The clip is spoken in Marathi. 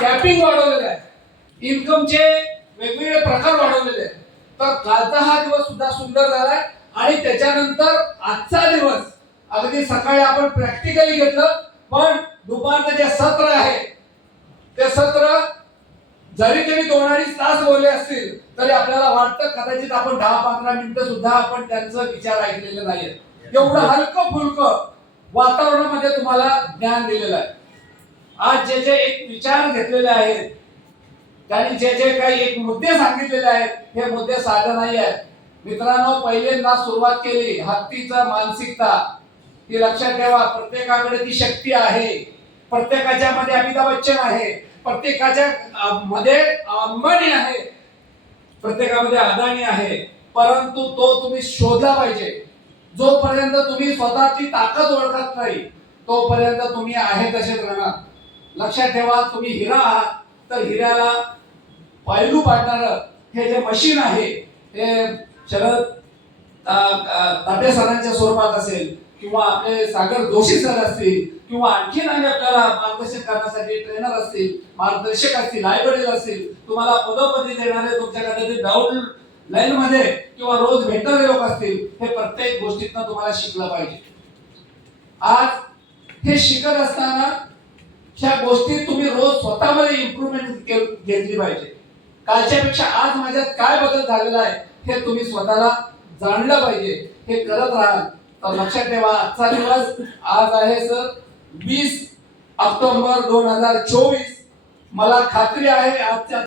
कॅपिंग वाढवलेलं आहे, इन्कमचे वेगवेगळे प्रकार वाढवलेले आहेत. तर कालचा हा दिवस सुद्धा सुंदर झालाय आणि त्याच्यानंतर आजचा दिवस अगदी सकाळी आपण प्रॅक्टिकली घेतलं, पण दुपारचं जे सत्र आहे ते सत्र जरी त्यांनी 2-2.5 तास बोलले असतील तरी आपल्याला वाटतं कदाचित आपण 10-15 मिनिटं सुद्धा आपण त्यांचं विचार ऐकलेले नाहीत. एवढं हलकं फुलकं वातावरणामध्ये तुम्हाला ज्ञान दिलेलं आहे. आज जे जे एक विचार घेतलेले आहेत, त्यांनी जे जे काही एक मुद्दे सांगितलेले आहेत, हे मुद्दे साधे नाही आहेत. मित्रांनो, पहिल्यांदा सुरुवात केली हत्तीचा मानसिकता, ती लक्षात ठेवा. प्रत्येकाकडे ती शक्ती आहे, प्रत्येकाच्या मध्ये अमिताभ बच्चन आहे, प्रत्येकाच्या मध्ये अंबानी आहे, प्रत्येकामध्ये अदानी आहे, परंतु तो तुम्ही शोधला पाहिजे. जोपर्यंत तुम्ही स्वतःची ताकद ओळखत नाही तोपर्यंत तुम्ही आहे तसेच राहणार. लक्षात ठेवा, तुम्ही हिरा आहात तर हिऱ्याला पैलू पाडणार हे जे मशीन आहे हे शरद ताटे सरांच्या स्वरूपात असेल किंवा आपले सागर जोशी सर असतील किंवा आणखी आणि आपल्याला मार्गदर्शन करण्यासाठी ट्रेनर असतील, मार्गदर्शक असतील, लायब्ररी असतील, तुम्हाला पदोपदी देणारे तुमच्याकडे डाऊन लाईन मध्ये किंवा रोज भेटणारे लोक असतील, हे प्रत्येक गोष्टीतनं तुम्हाला शिकलं पाहिजे. आज हे शिकत असताना ह्या गोष्टी तुम्ही रोज स्वतःमध्ये इम्प्रूव्हमेंट घेतली पाहिजे. कालच्यापेक्षा आज माझ्यात काय बदल झालेला आहे हे तुम्ही स्वतःला जाणलं पाहिजे. हे करत राहाल तर लक्षात ठेवा, आजचा दिवस आज आहे सर 20 ऑक्टोबर 2024. मला खात्री आहे आजच्या